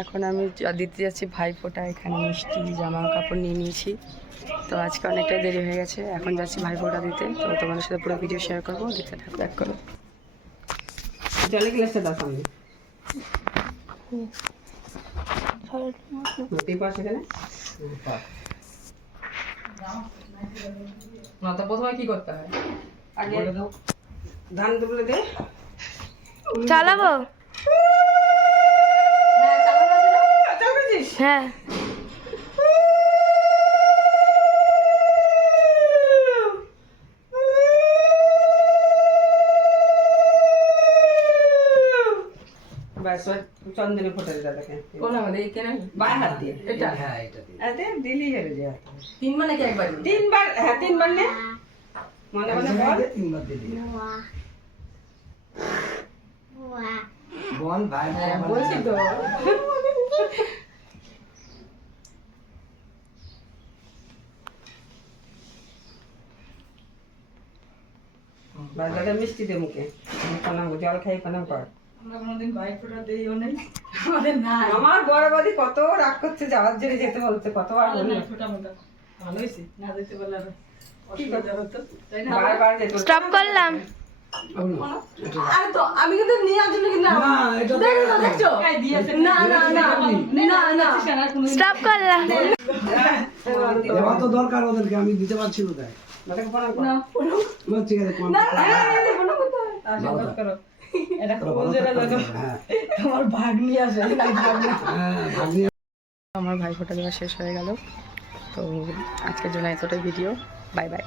এখন আমি দিতে যাচ্ছি ভাইফোঁটা। এখানে মিষ্টি জামা কাপড় নিয়ে নিয়েছি। তো আজকে অনেকটাই দেরি হয়ে গেছে, এখন যাচ্ছি ভাইফোঁটা দিতে। তো তোমাদের সাথে পুরো ভিডিও শেয়ার করবো, দিতে থাকো এক করো। জলে গ্লাসটা দাও সামনে প্রথমে কি করতে হয়? আগে ধান তুলে দে, চালাবো। হ্যাঁ চন্দনে ফোটা দাদাকে কোন আমাদের এখানে বাঁ হাত দিয়ে এটা। হ্যাঁ এটা দিয়ে আরে দিলি হয়ে যায়। তিনবার নাকি একবার? তিনবার। হ্যাঁ তিনবার নে, মনে মনে বল। তিনবার দিলি বল ভাই। বলছি তো দাদা মিষ্টি দে মুখে, প্রণাম জল খাই প্রণাম কর। আমরা কোনোদিন ভাইফোঁটা দিইও নাই আমাদের না। আমার বড় বৌদি কত রাগ করছে, যাওয়ার জন্য যেতে বলছে, কতবার বলল। ফোঁটা মোটা ভালো হয়েছে, না যেতে বললে অসুবিধা হতো তাই না, বারবার যেতে। স্টপ করলাম। আরে তো আমি কিন্তু নিয়ে আসি না, কিন্তু দেখছো না না না না না স্টপ করলাম। দেওয়া তো দরকার ওদেরকে, আমি দিতে পারছি না তাই। না ঠিক আছে না আশীর্বাদ করো। এটা কোজেরা জানো তোমার ভাগ্নি আসে না, ভাগ্নি। আমার ভাইফোঁটা দেওয়া শেষ হয়ে গেল। তো আজকের জন্য এতটাই ভিডিও। Bye bye.